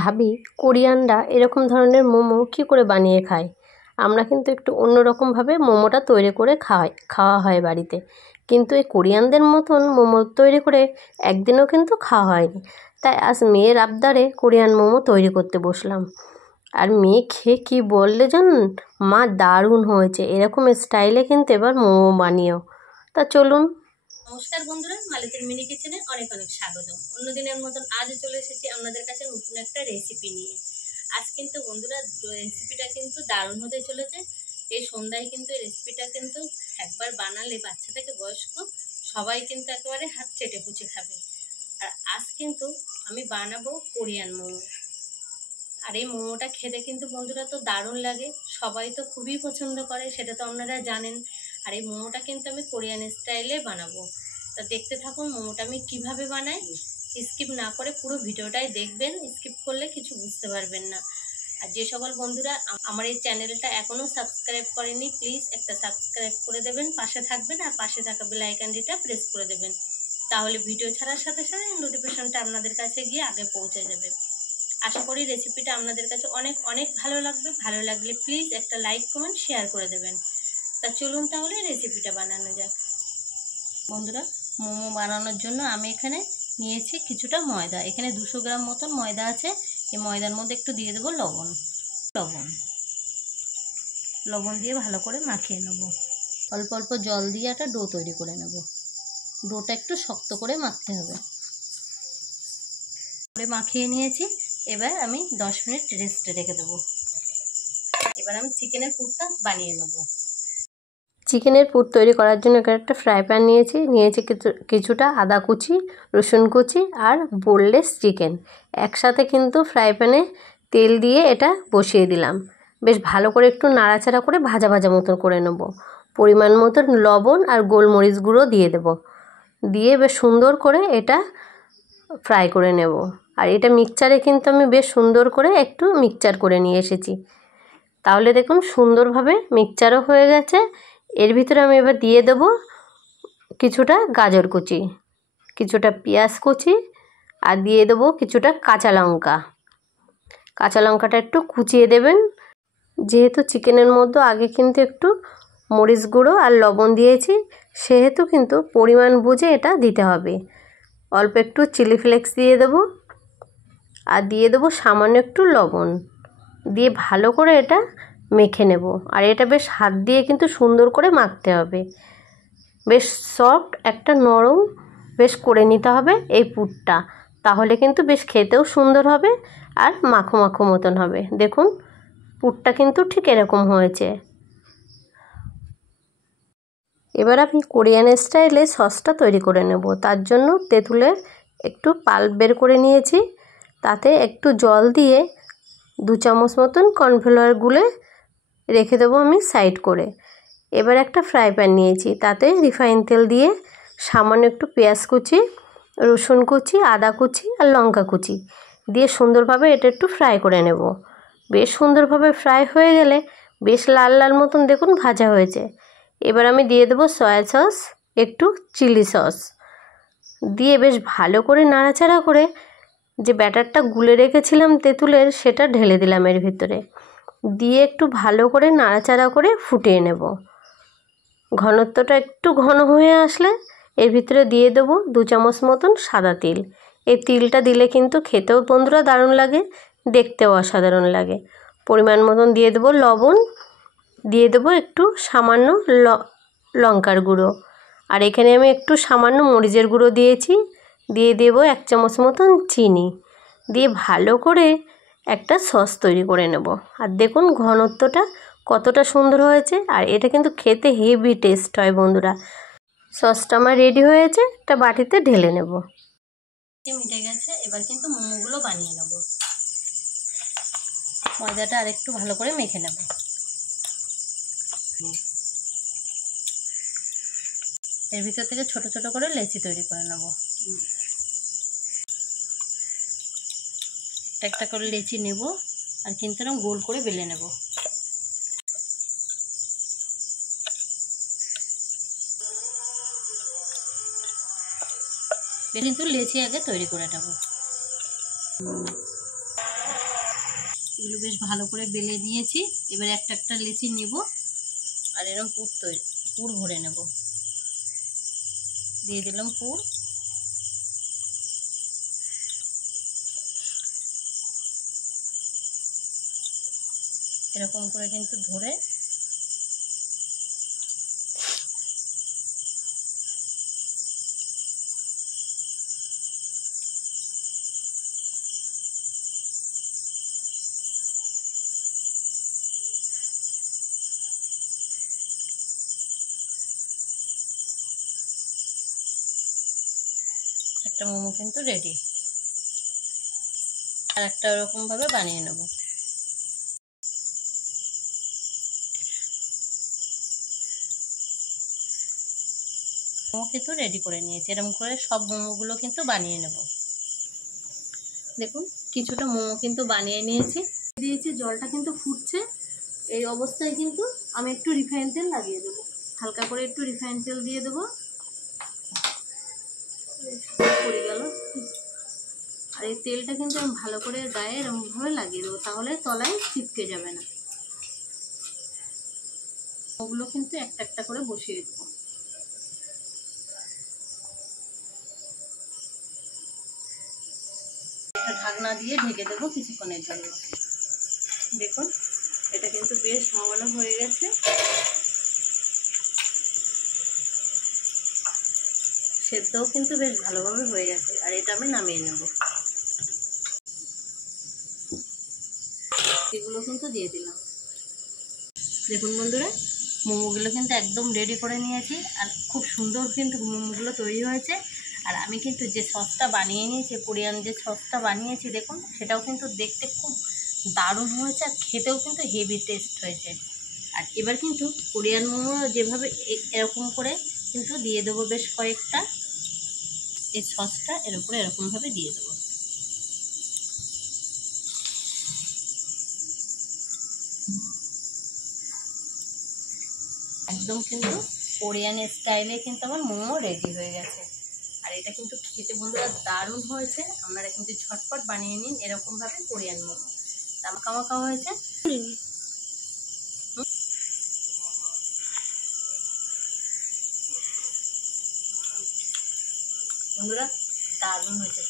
ভাবি কোরিয়ানরা এরকম ধরনের মোমো কী করে বানিয়ে খায়। আমরা কিন্তু একটু অন্যরকমভাবে মোমোটা তৈরি করে খাওয়া হয় বাড়িতে, কিন্তু এই কোরিয়ানদের মতন মোমো তৈরি করে একদিনও কিন্তু খাওয়া হয়নি। তাই আজ মেয়ের আবদারে কোরিয়ান মোমো তৈরি করতে বসলাম। আর মেয়ে খেয়ে কী বললে জানুন, মা দারুণ হয়েছে, এরকম স্টাইলে কিন্তু এবার মোমো বানিয়েও। তা চলুন। নমস্কার বন্ধুরা, মালতীর মিনি কিচেনে অনেক অনেক স্বাগতম। অন্যদিনের মতন আজও চলে এসেছি আপনাদের কাছে নতুন একটা রেসিপি নিয়ে। আজ কিন্তু বন্ধুরা রেসিপিটা কিন্তু দারুণ হতে চলেছে। এই সন্ধ্যায় কিন্তু এই রেসিপিটা কিন্তু একবার বানালে বাচ্চা থেকে বয়স্ক সবাই কিন্তু একেবারে হাত চেটে পুচে খাবে। আর আজ কিন্তু আমি বানাবো কোরিয়ান মোমো। আর এই মোমোটা খেতে কিন্তু বন্ধুরা তো দারুণ লাগে, সবাই তো খুবই পছন্দ করে, সেটা তো আপনারা জানেন। আর এই মোমোটা কিন্তু আমি কোরিয়ান স্টাইলে বানাবো। তা দেখতে থাকুন মোমোটা আমি কিভাবে বানাই। স্কিপ না করে পুরো ভিডিওটাই দেখবেন, স্কিপ করলে কিছু বুঝতে পারবেন না। আর যে সকল বন্ধুরা আমার এই চ্যানেলটা এখনও সাবস্ক্রাইব করেনি, প্লিজ একটা সাবস্ক্রাইব করে দেবেন, পাশে থাকবেন আর পাশে থাকা বেল আইকনটিটা প্রেস করে দেবেন। তাহলে ভিডিও ছাড়ার সাথে সাথে নোটিফিকেশনটা আপনাদের কাছে গিয়ে আগে পৌঁছে যাবে। আশা করি রেসিপিটা আপনাদের কাছে অনেক অনেক ভালো লাগবে। ভালো লাগলে প্লিজ একটা লাইক কমেন্ট শেয়ার করে দেবেন। তা চলুন তাহলে রেসিপিটা বানানো যাক। বন্ধুরা, মোমো বানানোর জন্য আমি এখানে নিয়েছি কিছুটা ময়দা। এখানে 200 গ্রাম মতন ময়দা আছে। এই ময়দার মধ্যে একটু দিয়ে দেবো লবণ। লবণ দিয়ে ভালো করে মাখিয়ে নেব। অল্প অল্প জল দিয়ে একটা ডো তৈরি করে নেব। ডোটা একটু শক্ত করে মাখতে হবে। মাখিয়ে নিয়েছি, এবার আমি 10 মিনিট রেস্টে রেখে দেবো। এবার আমি চিকেনের পুরটা বানিয়ে নেব। চিকেনের পুর তৈরি করার জন্য এখানে একটা ফ্রাই প্যান নিয়েছি কিছুটা আদা কুচি, রসুন কুচি আর বোনলেস চিকেন একসাথে কিন্তু ফ্রাই প্যানে তেল দিয়ে এটা বসিয়ে দিলাম। বেশ ভালো করে একটু নাড়াচাড়া করে ভাজা ভাজা মতন করে নেব। পরিমাণ মতন লবণ আর গোলমরিচ গুঁড়ো দিয়ে দেব। দিয়ে বেশ সুন্দর করে এটা ফ্রাই করে নেব। আর এটা মিক্সচারে কিন্তু আমি বেশ সুন্দর করে একটু মিক্সচার করে নিয়ে এসেছি। তাহলে দেখুন সুন্দরভাবে মিক্সচারও হয়ে গেছে। এর ভিতরে আমি এবার দিয়ে দেব কিছুটা গাজর কুচি, কিছুটা পেঁয়াজ কুচি আর দিয়ে দেবো কিছুটা কাঁচা লঙ্কা। কাঁচা লঙ্কাটা একটু কুচিয়ে দেবেন, যেহেতু চিকেনের মধ্যে আগে কিন্তু একটু মরিচ গুঁড়ো আর লবণ দিয়েছি, সেহেতু কিন্তু পরিমাণ বুঝে এটা দিতে হবে। অল্প একটু চিলি ফ্লেক্স দিয়ে দেবো আর দিয়ে দেবো সামান্য একটু লবণ দিয়ে ভালো করে এটা মেখে নেব। আর এটা বেশ হাত দিয়ে কিন্তু সুন্দর করে মাখতে হবে। বেশ সফট একটা নরম বেশ করে নিতে হবে এই পুরটা, তাহলে কিন্তু বেশ খেতেও সুন্দর হবে আর মাখো মাখো মতন হবে। দেখুন পুরটা কিন্তু ঠিক এরকম হয়েছে। এবার আমি কোরিয়ান স্টাইলে সসটা তৈরি করে নেব। তার জন্য তেঁতুলের একটু পাল্প বের করে নিয়েছি, তাতে একটু জল দিয়ে 2 চামচ মতন কর্নফ্লাওয়ার গুলে রেখে দেবো আমি সাইড করে। এবার একটা ফ্রাই প্যান নিয়েছি, তাতে রিফাইন তেল দিয়ে সামান্য একটু পেঁয়াজ কুচি, রসুন কুচি, আদা কুচি আর লঙ্কা কুচি দিয়ে সুন্দরভাবে এটা একটু ফ্রাই করে নেব। বেশ সুন্দরভাবে ফ্রাই হয়ে গেলে বেশ লাল লাল মতন দেখুন ভাজা হয়েছে। এবার আমি দিয়ে দেবো সয়া সস, একটু চিলি সস দিয়ে বেশ ভালো করে নাড়াচাড়া করে যে ব্যাটারটা গুলে রেখেছিলাম তেঁতুলের, সেটা ঢেলে দিলাম এর ভিতরে, দিয়ে একটু ভালো করে নাড়াচাড়া করে ফুটিয়ে নেব। ঘনত্বটা একটু ঘন হয়ে আসলে এর ভিতরে দিয়ে দেবো 2 চামচ মতন সাদা তিল। এই তিলটা দিলে কিন্তু খেতেও বন্ধুরা দারুণ লাগে, দেখতেও অসাধারণ লাগে। পরিমাণ মতন দিয়ে দেবো লবণ, দিয়ে দেবো একটু সামান্য লঙ্কার গুঁড়ো, আর এখানে আমি একটু সামান্য মরিচের গুঁড়ো দিয়েছি। দিয়ে দেবো 1 চামচ মতন চিনি, দিয়ে ভালো করে একটা সস তৈরি করে নেব। আর দেখুন ঘনত্বটা কতটা সুন্দর হয়েছে, আর এটা কিন্তু খেতে হেভি টেস্ট হয় বন্ধুরা। সসটা আমার রেডি হয়েছে, একটা বাটিতে ঢেলে নেব। মিটে গেছে, এবার কিন্তু মোমোগুলো বানিয়ে নেব। ময়দাটা আর একটু ভালো করে মেখে নেব। এর ভিতর থেকে ছোট ছোট করে লেচি তৈরি করে নেব। একটা করে লেচি নেব আর কিন্তু এরকম গোল করে বেলে নেব। কিন্তু লেচি আগে তৈরি করে নেব। এগুলো বেশ ভালো করে বেলে নিয়েছি। এবার একটা একটা লেচি নেব আর এরকম পুর ভরে নেব। দিয়ে দিলাম পুর। এরকম করে কিন্তু ধরে একটা মোমো কিন্তু রেডি। আর একটা ওরকম ভাবে বানিয়ে নেব। মোমো কিন্তু রেডি করে নিয়েছি। এরকম করে সব মোমোগুলো কিন্তু বানিয়ে নেব। দেখুন কিছুটা মোমো কিন্তু বানিয়ে নিয়েছি। দিয়েছি, জলটা কিন্তু ফুটছে। এই অবস্থায় কিন্তু আমি একটু রিফাইন তেল লাগিয়ে দেবো। হালকা করে একটু রিফাইন তেল দিয়ে দেবো। পড়ে গেল। আর এই তেলটা কিন্তু আমি ভালো করে গায়ে এরকমভাবে লাগিয়ে দেবো, তাহলে তলায় চিপকে যাবে না। ওগুলো কিন্তু একটা একটা করে বসিয়ে দেবো। একটা ঢাকনা দিয়ে ঢেকে দেবো কিছুক্ষণের জন্য। দেখুন এটা কিন্তু বেশ ঘন হয়ে গেছে। সেদ্ধও কিন্তু বেশ ভালোভাবে হয়ে গেছে। আর এটা আমি নামিয়ে নেব। এগুলো কিন্তু দিয়ে দিলাম। দেখুন বন্ধুরা, মোমোগুলো কিন্তু একদম রেডি করে নিয়েছি। আর খুব সুন্দর কিন্তু মোমোগুলো তৈরি হয়েছে। আর আমি কিন্তু যে সসটা বানিয়ে নিয়েছি, কোরিয়ান যে সসটা বানিয়েছি, দেখুন সেটাও কিন্তু দেখতে খুব দারুণ হয়েছে। আর খেতেও কিন্তু হেভি টেস্ট হয়েছে। আর এবার কিন্তু কোরিয়ান মোমো যেভাবে এরকম করে কিন্তু দিয়ে দেবো বেশ কয়েকটা। এই সসটা এর উপরে এরকমভাবে দিয়ে দেবো। একদম কিন্তু কোরিয়ান স্টাইলে কিন্তু আমার মোমো রেডি হয়ে গেছে। আর এটা কিন্তু খেতে বন্ধুরা দারুণ হয়েছে। আপনারা কিন্তু ঝটপট বানিয়ে নিন এরকমভাবে কোরিয়ান মোমো। দাম খাওয়া হয়েছে বন্ধুরা, দারুণ হয়েছে।